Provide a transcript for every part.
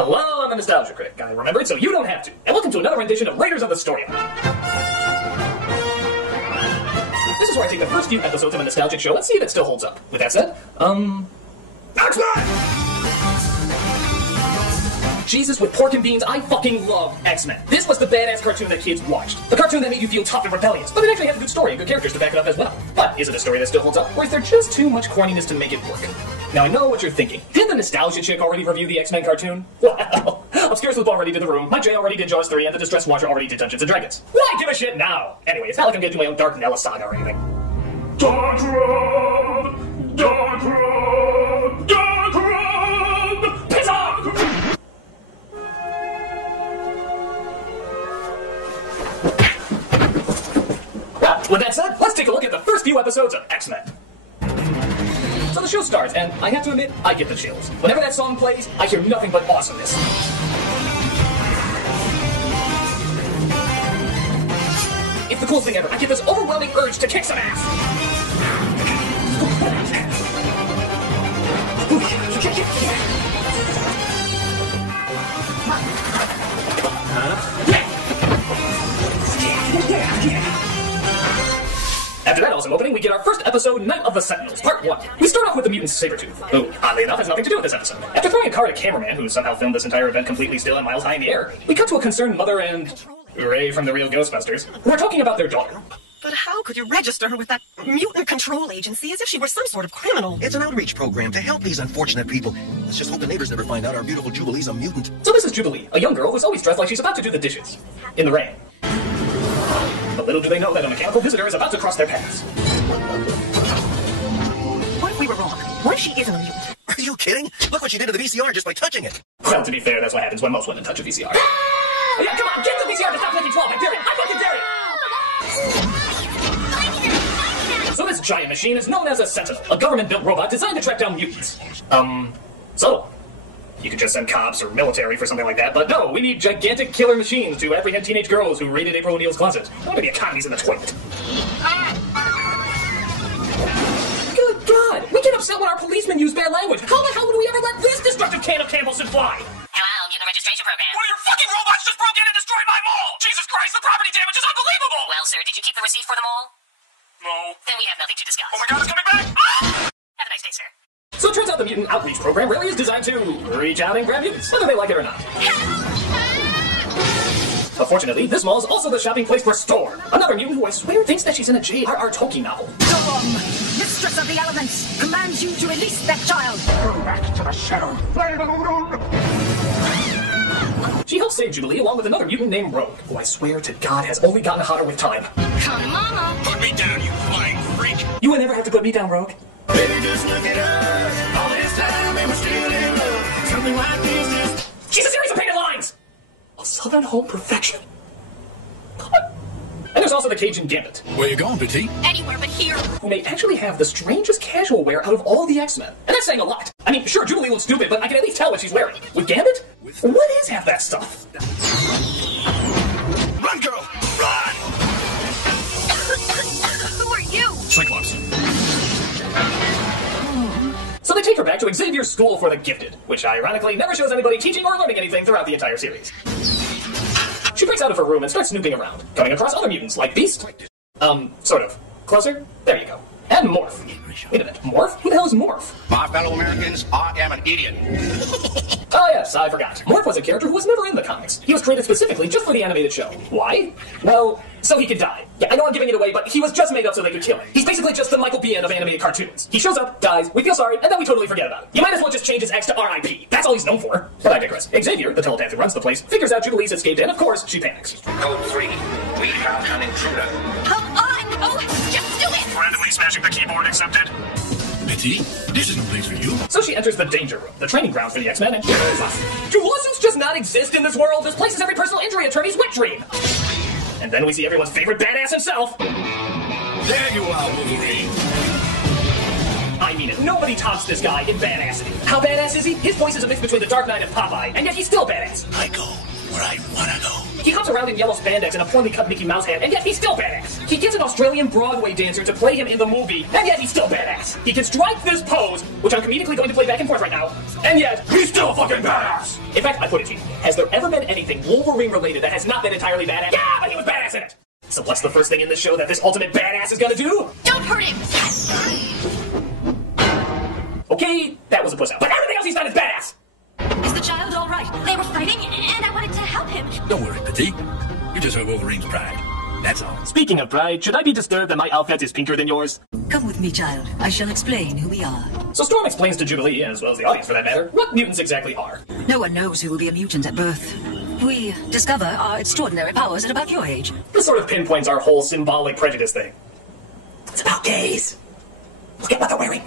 Hello, I'm a Nostalgia Critic. I remembered so you don't have to. And welcome to another rendition of Raiders of the Story Arc. This is where I take the first few episodes of a nostalgic show and see if it still holds up. With that said, X-Men! Jesus, with pork and beans, I fucking love X-Men. This was the badass cartoon that kids watched. The cartoon that made you feel tough and rebellious, but it actually has a good story and good characters to back it up as well. But is it a story that still holds up, or is there just too much corniness to make it work? Now I know what you're thinking. Did the Nostalgia Chick already review the X-Men cartoon? Well, Obscure Sloop already did The Room, my Jay already did Jaws 3, and the Distress Watcher already did Dungeons & Dragons. Why give a shit now? Anyway, it's not like I'm gonna do my own Dark Nella saga or anything. Dark Road! Dark Road! Dark Road! Piss off! With that said, let's take a look at the first few episodes of X-Men. So the show starts, and I have to admit, I get the chills. Whenever that song plays, I hear nothing but awesomeness. It's the coolest thing ever. I get this overwhelming urge to kick some ass. After that awesome opening, we get our first episode, Night of the Sentinels, Part 1. We start off with the mutant Sabretooth, who, oddly enough, has nothing to do with this episode. After throwing a car at a cameraman who somehow filmed this entire event completely still and miles high in the air, we cut to a concerned mother and Ray from the real Ghostbusters, who are talking about their daughter. But how could you register her with that mutant control agency as if she were some sort of criminal? It's an outreach program to help these unfortunate people. Let's just hope the neighbors never find out our beautiful Jubilee's a mutant. So this is Jubilee, a young girl who's always dressed like she's about to do the dishes. In the rain. But little do they know that a mechanical visitor is about to cross their paths. What if we were wrong? What if she isn't a mutant? Are you kidding? Look what she did to the VCR just by touching it. Well, to be fair, that's what happens when most women touch a VCR. Yeah, come on, get the VCR to stop clicking 12, I dare it! I fucking dare it! So this giant machine is known as a Sentinel, a government-built robot designed to track down mutants. So you could just send cops or military for something like that, but no, we need gigantic killer machines to apprehend teenage girls who raided April O'Neil's closet. I want to be economies in the toilet. Good God! We get upset when our policemen use bad language. How the hell would we ever let this destructive can of Campbellson fly? Hello, you're the registration program. One of your fucking robots just broke in and destroyed my mall! Jesus Christ, the property damage is unbelievable! Well, sir, did you keep the receipt for them all? No. Then we have nothing to discuss. Oh my God, it's coming back! Ah! Have a nice day, sir. So it turns out the Mutant Outreach Program really is designed to reach out and grab mutants, whether they like it or not. Unfortunately, this mall is also the shopping place for Storm, another mutant who I swear thinks that she's in a J.R.R. Tolkien novel. Storm, mistress of the elements, commands you to release that child. Go back to the shadow. She helps save Jubilee along with another mutant named Rogue, who I swear to God has only gotten hotter with time. Come, Mama. Put me down, you flying freak. You would never have to put me down, Rogue. Baby, just look at us. All this time and we're still in love. Something like this is... She's a series of painted lines! A Southern home perfection. God. And there's also the Cajun Gambit, Where you going, Petite? Anywhere but here. who may actually have the strangest casual wear out of all the X-Men. And that's saying a lot. I mean, sure, Jubilee looks stupid, but I can at least tell what she's wearing. With Gambit? What is half that stuff? Run, girl! Run! Who are you? Cyclops. So they take her back to Xavier's School for the Gifted, which ironically never shows anybody teaching or learning anything throughout the entire series. She breaks out of her room and starts snooping around, coming across other mutants like Beast. Sort of. Closer? There you go. And Morph. Wait a minute, Morph? Who the hell is Morph? My fellow Americans, I am an idiot. Oh yes, I forgot. Morph was a character who was never in the comics. He was created specifically just for the animated show. Why? Well, so he could die. Yeah, I know I'm giving it away, but he was just made up so they could kill him. He's basically just the Michael Biehn of animated cartoons. He shows up, dies, we feel sorry, and then we totally forget about it. You might as well just change his X to R.I.P. That's all he's known for. But I digress. Xavier, the telepath who runs the place, figures out Jubilee's escaped, and of course, she panics. Code 3. We have an intruder. Come on. Oh, just do it. Randomly smashing the keyboard accepted. Petite, this is no place for you. So she enters the Danger Room, the training ground for the X-Men, and do lawsuits just not exist in this world? This place is every personal injury attorney's wet dream. And then we see everyone's favorite badass himself. There you are, Wolverine. I mean it, nobody tops this guy in badassity. How badass is he? His voice is a mix between the Dark Knight and Popeye, and yet he's still badass. I go where I wanna go. He hops around in yellow spandex and a poorly cut Mickey Mouse hat, and yet he's still badass. He gets an Australian Broadway dancer to play him in the movie, and yet he's still badass. He can strike this pose, which I'm comedically going to play back and forth right now, and yet he's still fucking badass. In fact, I put it to you, has there ever been anything Wolverine related that has not been entirely badass? Yeah, but he was badass in it. So what's the first thing in this show that this ultimate badass is gonna do? Don't hurt him! Okay, that was a puss out, but everything else he's done is badass. Is the child all right? They were fighting, and I wanted to help him. Don't worry, Critic. You just hurt Wolverine's pride. That's all. Speaking of pride, should I be disturbed that my outfit is pinker than yours? Come with me, child. I shall explain who we are. So Storm explains to Jubilee, as well as the audience for that matter, what mutants exactly are. No one knows who will be a mutant at birth. We discover our extraordinary powers at about your age. This sort of pinpoints our whole symbolic prejudice thing. It's about gays. Look at what they're wearing.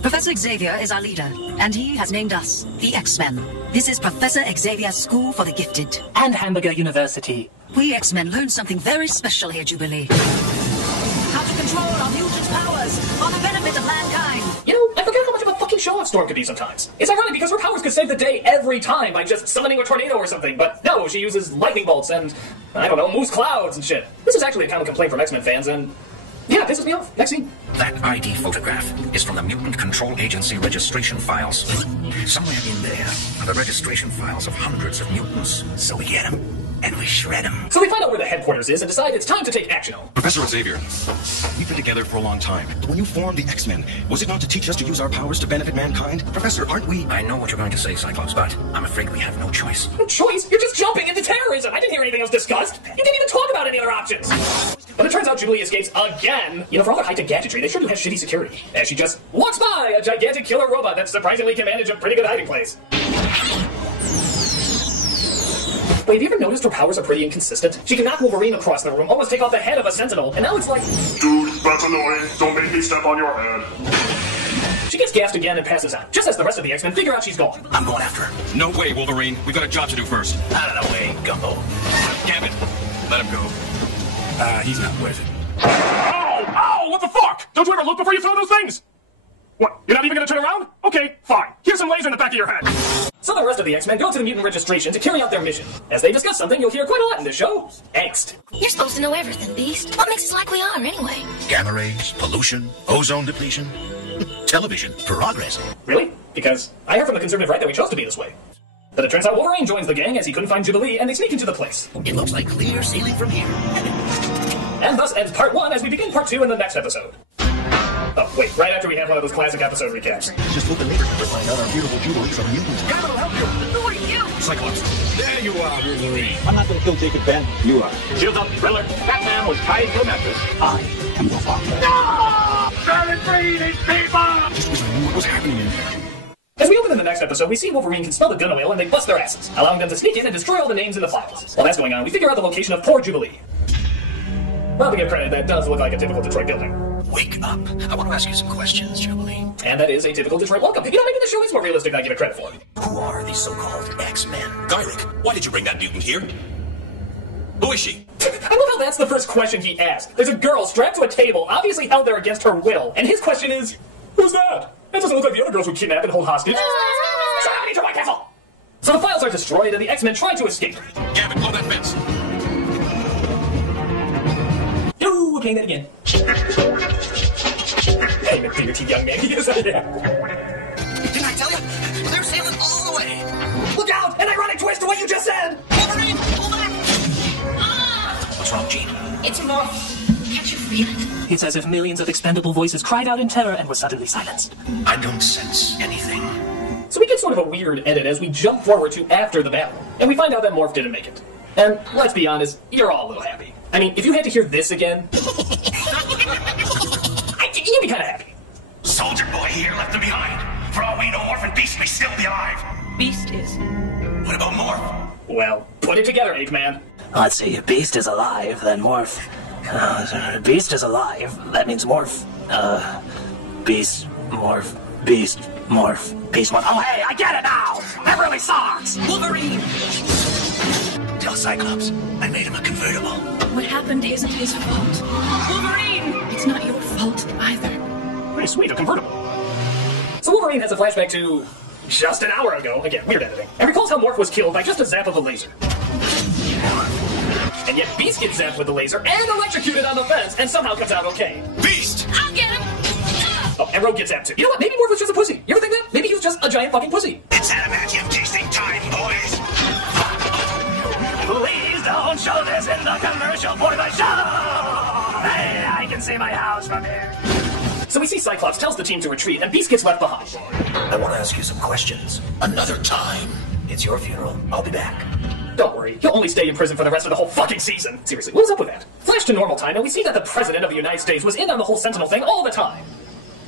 Professor Xavier is our leader, and he has named us the X-Men. This is Professor Xavier's School for the Gifted. And Hamburger University. We X-Men learned something very special here, Jubilee. How to control our mutant powers for the benefit of mankind. You know, I forget how much of a fucking show-off Storm could be sometimes. It's ironic because her powers could save the day every time by just summoning a tornado or something, but no, she uses lightning bolts and, I don't know, moose clouds and shit. This is actually a common complaint from X-Men fans, and yeah, it pisses me off. Next scene. That ID photograph is from the Mutant Control Agency registration files. Somewhere in there are the registration files of hundreds of mutants. So we get them, and we shred them. So they find out where the headquarters is and decide it's time to take action. Professor Xavier, we've been together for a long time. But when you formed the X-Men, was it not to teach us to use our powers to benefit mankind? Professor, aren't we... I know what you're going to say, Cyclops, but I'm afraid we have no choice. No choice? You're just jumping into terrorism! I didn't hear anything else discussed! You didn't even talk about any other options! But it turns out Jubilee escapes again! You know, for all their high-tech gadgetry, they sure do have shitty security. As she just walks by a gigantic killer robot that surprisingly can manage a pretty good hiding place. Wait, have you ever noticed her powers are pretty inconsistent? She can knock Wolverine across the room, almost take off the head of a Sentinel, and now it's like... Dude, that's annoying. Don't make me step on your head. She gets gassed again and passes out, just as the rest of the X-Men figure out she's gone. I'm going after her. No way, Wolverine. We've got a job to do first. Out of the way, Gumbo. Damn it. Let him go. He's not worth it. Ow! Ow! What the fuck? Don't you ever look before you throw those things? What? You're not even gonna turn around? Okay, fine. Here's some laser in the back of your head. So the rest of the X-Men go to the mutant registration to carry out their mission. As they discuss something you'll hear quite a lot in this show. Angst. You're supposed to know everything, Beast. What makes us like we are, anyway? Gamma rays, pollution, ozone depletion, television, progress. Really? Because I heard from the conservative right that we chose to be this way. But it turns out Wolverine joins the gang as he couldn't find Jubilee, and they sneak into the place. It looks like clear sailing from here. And thus ends part 1 as we begin part 2 in the next episode. Oh, wait, right after we have one of those classic episode recaps. Just hope the neighbors never find out our beautiful Jubilee's a mutant. Who are you? Cyclops. There you are, Wolverine. I'm not going to kill Jacob Ben. You are. Shields up, Riddler. Batman was tied to a mattress. I am your father. Very free these people! Just wish I knew what was happening in there. As we open in the next episode, we see Wolverine can smell the gun oil and they bust their asses, allowing them to sneak in and destroy all the names in the files. While that's going on, we figure out the location of poor Jubilee. Well, to give credit, that does look like a typical Detroit building. Wake up. I want to ask you some questions, Jubilee. And that is a typical Detroit welcome. You know, maybe the show is more realistic than I give it credit for. Who are these so-called X-Men? Gyrick, why did you bring that mutant here? Who is she? I love how that's the first question he asked. There's a girl strapped to a table, obviously held there against her will, and his question is, who's that? That doesn't look like the other girls who kidnap and hold hostage. Shut up, I need your White Castle! So the files are destroyed and the X-Men try to escape. Gambit, blow that fence. Ooh, we're playing that again. Hey, McFingerteeth young man. Yes, I am. Didn't I tell you? They're sailing all the way. Look out! An ironic twist to what you just said! Wolverine, pull back. What's wrong, Jean? It's Morph. Can't you feel it? It's as if millions of expendable voices cried out in terror and were suddenly silenced. I don't sense anything. So we get sort of a weird edit as we jump forward to after the battle, and we find out that Morph didn't make it. And let's be honest, you're all a little happy. I mean, if you had to hear this again, you'd be kind of happy. Soldier boy here left him behind. For all we know, Morph and Beast may still be alive. Beast is. What about Morph? Well, put it together, Ape Man. Let's see, if Beast is alive, then Morph. Beast is alive, that means Morph. Beast, Morph, Beast, Morph, Beast, Morph. Oh, hey, I get it now! That really sucks! Wolverine. Tell Cyclops I made him a convertible. What happened isn't his fault. Wolverine! It's not your fault either. Pretty sweet, a convertible. So Wolverine has a flashback to just an hour ago. Again, weird editing. And recalls how Morph was killed by just a zap of a laser. And yet Beast gets zapped with the laser and electrocuted on the fence and somehow comes out okay. Beast! I'll get him! Oh, and Rogue gets zapped too. You know what? Maybe Morph was just a pussy. You ever think that? Maybe he was just a giant fucking pussy. It's adamantium tasting time, boys! Please don't show this in the commercial for the show! Hey, I can see my house from here. So we see Cyclops tells the team to retreat, and Beast gets left behind. I want to ask you some questions. Another time. It's your funeral. I'll be back. Don't worry, he'll only stay in prison for the rest of the whole fucking season. Seriously, what was up with that? Flash to normal time, and we see that the President of the United States was in on the whole Sentinel thing all the time.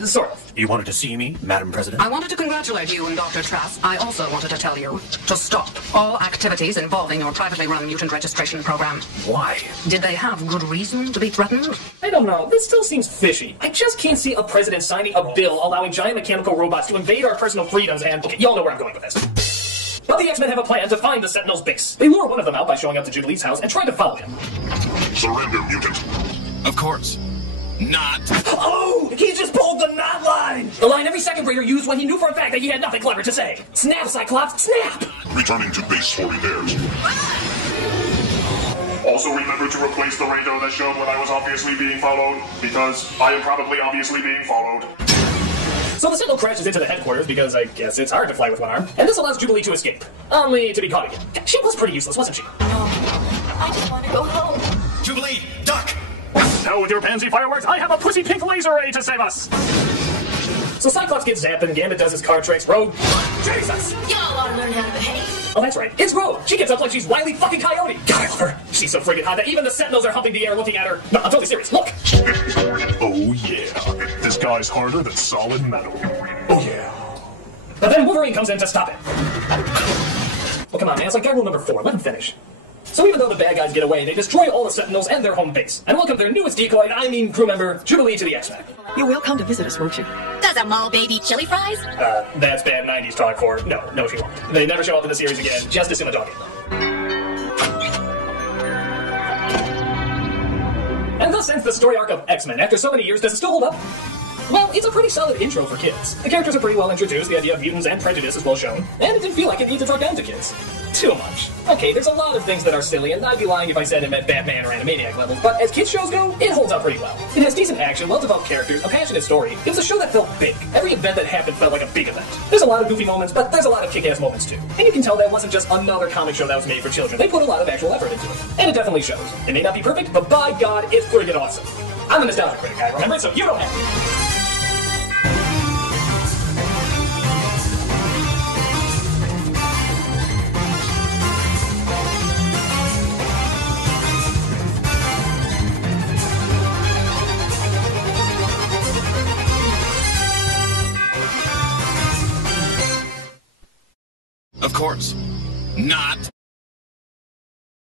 Sort of. You wanted to see me, Madam President? I wanted to congratulate you and Dr. Trask. I also wanted to tell you to stop all activities involving your privately run mutant registration program. Why? Did they have good reason to be threatened? I don't know, this still seems fishy. I just can't see a president signing a bill allowing giant mechanical robots to invade our personal freedoms and... Okay, y'all know where I'm going with this. But the X-Men have a plan to find the Sentinel's base. They lure one of them out by showing up to Jubilee's house and try to follow him. Surrender, mutant. Of course. Not. Oh! He just pulled the not line! The line every second grader used when he knew for a fact that he had nothing clever to say. Snap, Cyclops, snap! Returning to base for repairs. Also remember to replace the radio that showed when I was obviously being followed, because I am probably obviously being followed. So the Sentinel crashes into the headquarters because I guess it's hard to fly with one arm, and this allows Jubilee to escape. Only to be caught again. She was pretty useless, wasn't she? No, I just want to go home. Jubilee, duck! Now with your pansy fireworks, I have a pussy pink laser ray to save us! So Cyclops gets zapped and Gambit does his card tricks. Rogue, Jesus! Y'all ought to learn how to behave. Oh, that's right. It's Rogue. She gets up like she's Wile E. fucking Coyote. God, I love her. She's so friggin' hot that even the Sentinels are humping the air looking at her. No, I'm totally serious. Look. Oh yeah, this guy's harder than solid metal. Oh yeah. But then Wolverine comes in to stop it. Well, come on, man. It's like guy rule number 4. Let him finish. So even though the bad guys get away, they destroy all the Sentinels and their home base, and welcome their newest decoy, crew member, Jubilee, to the X-Men. You will come to visit us, won't you? Does a mall baby chili fries? That's bad 90s talk for no, she won't. They never show up in the series again, just assume a dog. And thus ends the story arc of X-Men. After so many years, does it still hold up? Well, it's a pretty solid intro for kids. The characters are pretty well introduced, the idea of mutants and prejudice is well shown, and it didn't feel like it needed to drop down to kids. Too much. Okay, there's a lot of things that are silly, and I'd be lying if I said it met Batman or Animaniac levels, but as kids shows go, it holds up pretty well. It has decent action, well-developed characters, a passionate story. It was a show that felt big. Every event that happened felt like a big event. There's a lot of goofy moments, but there's a lot of kick-ass moments too. And you can tell that wasn't just another comic show that was made for children. They put a lot of actual effort into it. And it definitely shows. It may not be perfect, but by God, it's friggin' awesome. I'm a nostalgia critic, I remember it, so you don't have to. Of course. Not.